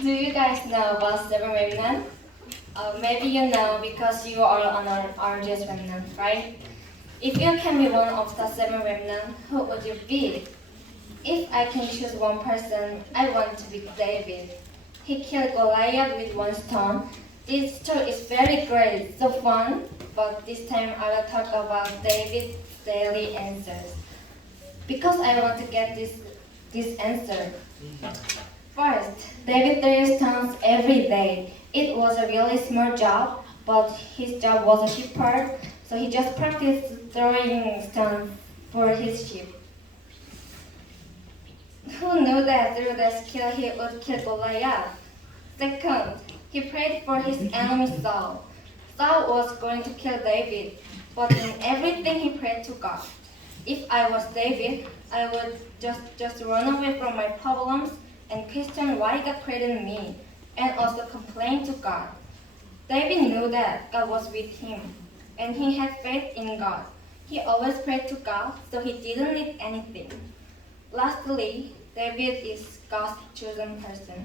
Do you guys know about seven remnant? Maybe you know because you are on our RGS remnant, right? If you can be one of the seven remnant, who would you be? If I can choose one person, I want to be David. He killed Goliath with one stone. This story is very great, so fun, but this time I will talk about David's daily answers. Because I want to get this answer. First, David threw stones every day. It was a really small job, but his job was a shepherd, so he just practiced throwing stones for his sheep. Who knew that through that skill he would kill Goliath? Second, he prayed for his enemy Saul. Saul was going to kill David, but in everything he prayed to God. If I was David, I would just run away from my problems and question why God created me, and also complain to God. David knew that God was with him, and he had faith in God. He always prayed to God, so he didn't need anything. Lastly, David is God's chosen person.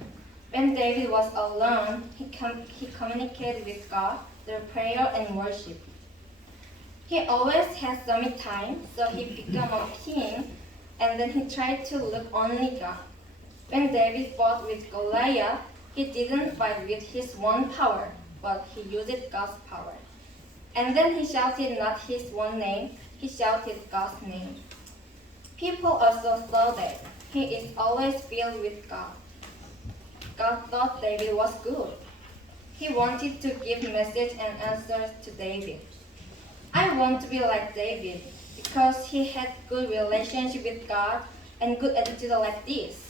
When David was alone, he communicated with God through prayer and worship. He always had some time, so he became a king, and then he tried to look only God. When David fought with Goliath, he didn't fight with his own power, but he used God's power. And then he shouted not his own name, he shouted God's name. People also saw that he is always filled with God. God thought David was good. He wanted to give message and answers to David. I want to be like David because he had good relationship with God and good attitude like this.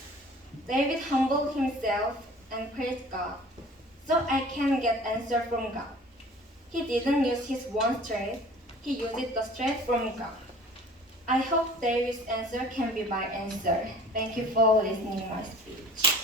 David humbled himself and praised God, so I can get answer from God. He didn't use his own strength, he used the strength from God. I hope David's answer can be my answer. Thank you for listening my speech.